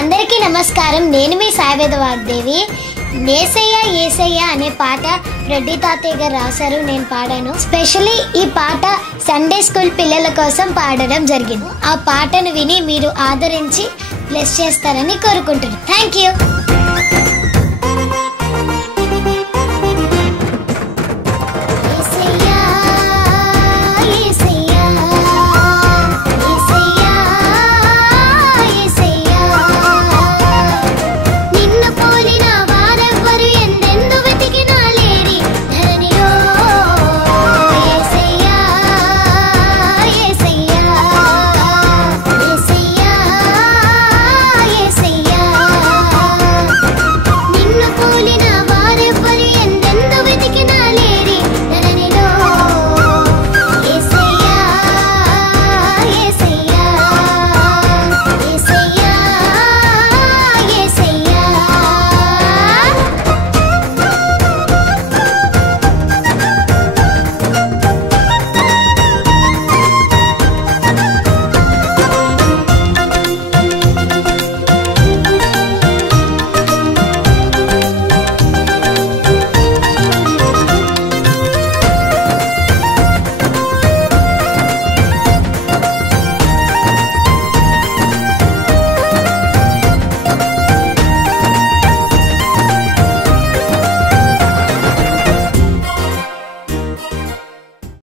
అందరికీ నమస్కారం. నేను మీ సాయివేద వాగ్దేవి. నేసయ్య ఏసయ్య అనే పాట రెడ్డి తాతయ్య గారు రాశారు, నేను పాడాను. స్పెషల్లీ ఈ పాట సండే స్కూల్ పిల్లల కోసం పాడడం జరిగింది. ఆ పాటను విని మీరు ఆదరించి బ్లెస్ చేస్తారని కోరుకుంటున్నాను. Thank you.